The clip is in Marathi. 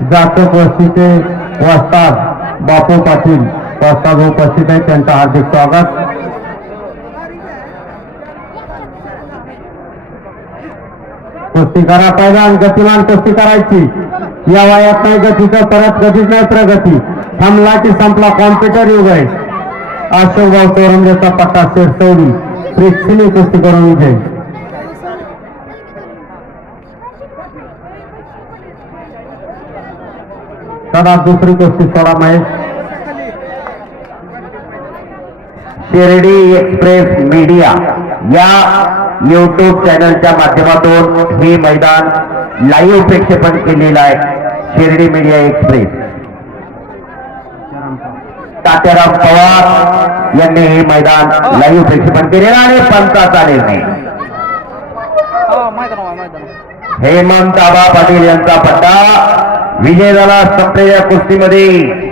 जातक वस्तीचे वस्ताद बापू पाटील वस्ताद उपस्थित आहेत त्यांचं हार्दिक स्वागत. कुस्ती करा पाहिजे आणि गतिमान कुस्ती करायची. या वयात नाही गतीचं परत गतीच नाही प्रगती. थांबला की संपला कॉम्प्युटर युग आहे. अशोकभाऊ चौरंगेचा पट्टा शिरसवली प्रेक्षणीय कुस्ती करून विजय. चला दुसरी कुस्ती सोडा महेश. शिर्डी एक्सप्रेस मीडिया या युट्यूब चॅनलच्या माध्यमातून हे मैदान लाईव्ह प्रक्षेपण केलेलं आहे. Shirdi media express. तात्याराम पवार यांनी हे मैदान लाईव्ह प्रक्षेपण केलेलं आहे पंचाचा निर्णय. हेमंत आबा पाटील यांचा पट्टा. विजय झाला या कुस्तीमध्ये.